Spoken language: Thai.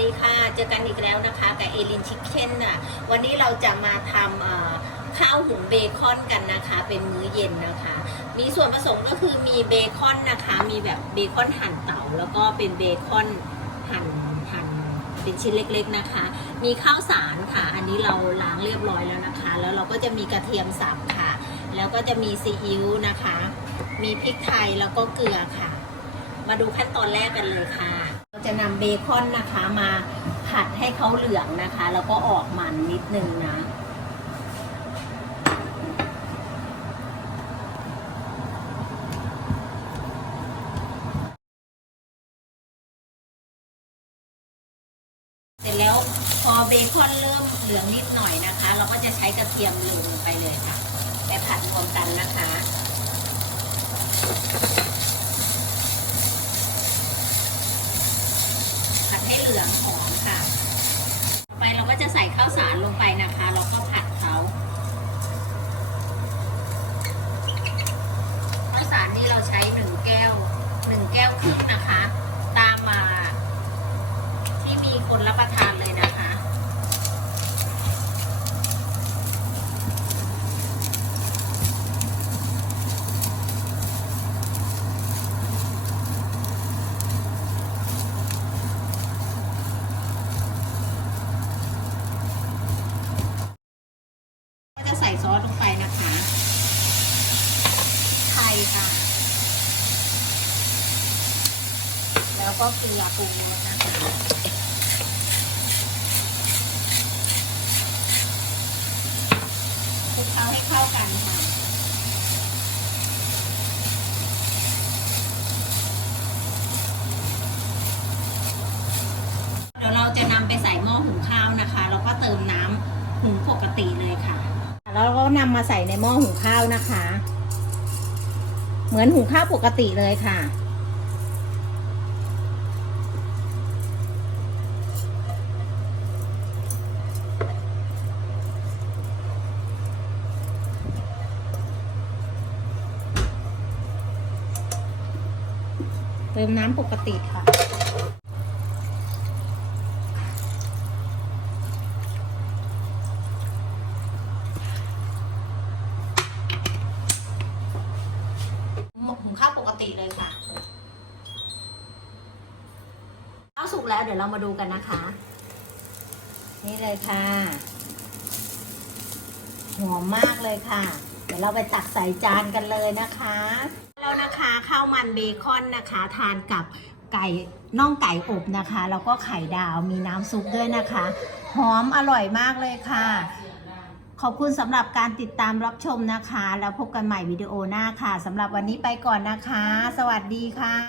ดีค่ะ เจอกันอีกแล้วนะคะกับเอลินชิคเช่นน่ะ วันนี้เราจะมาทำข้าวหุงเบคอนกันนะคะ เป็นมื้อเย็นนะคะ มีส่วนผสมก็คือมีเบคอนนะคะ มีแบบเบคอนหั่นเต๋าแล้วก็เป็นเบคอนหั่นหั่นเป็นชิ้นเล็กๆนะคะ มีข้าวสารค่ะ อันนี้เราล้างเรียบร้อยแล้วนะคะ แล้วเราก็จะมีกระเทียมสับค่ะ แล้วก็จะมีซีอิ๊วนะคะ มีพริกไทยแล้วก็เกลือค่ะ มาดูขั้นตอนแรกกันเลยค่ะ จะนำเบคอนนะคะมาผัดให้เขาเหลืองนะคะ แล้วก็ออกมันนิดนึงนะ เสร็จแล้วพอเบคอนเริ่มเหลืองนิดหน่อยนะคะ เราก็จะใช้กระเทียมลงไปเลยค่ะแต่ผัดรวมกันนะคะ ผัดให้ เหลืองหอมค่ะ ต่อไปเราก็จะใส่ข้าวสารลงไปนะคะแล้วก็ผัดเขาข้าวสารนี่เราใช้หนึ่งแก้วหนึ่งแก้วครึ่งนะคะ ตามมาที่มีคนรับประทานเลยนะคะ ก็จะใส่ซอสลงไปนะคะ ไทย ค่ะ แล้วก็เกลือปรุงรสนะคะคลุกเคล้าให้เข้ากันค่ะเดี๋ยวเราจะนำไปใส่หม้อหุงข้าวนะคะ แล้วก็เติมน้ำหุงปกติเลยค่ะ แล้วก็นำมาใส่ในหม้อหุงข้าวนะคะ เหมือนหุงข้าวปกติเลยค่ะ เติมน้ำปกติค่ะ หุงข้าวปก ติเลยค่ะข้าวสุกแล้วเดี๋ยวเรามาดูกันนะคะ นี่เลยค่ะหอมมากเลยค่ะ เดี๋ยวเราไปตักใส่จานกันเลยนะคะ แล้วนะคะข้าวมันเบคอนนะคะ ทานกับไก่น่องไก่อบนะคะ แล้วก็ไข่ดาวมีน้ำซุปด้วยนะคะ หอมอร่อยมากเลยค่ะ ขอบคุณสำหรับการติดตามรับชมนะคะ แล้วพบกันใหม่วิดีโอหน้าค่ะสำหรับวันนี้ไปก่อนนะคะ สวัสดีค่ะ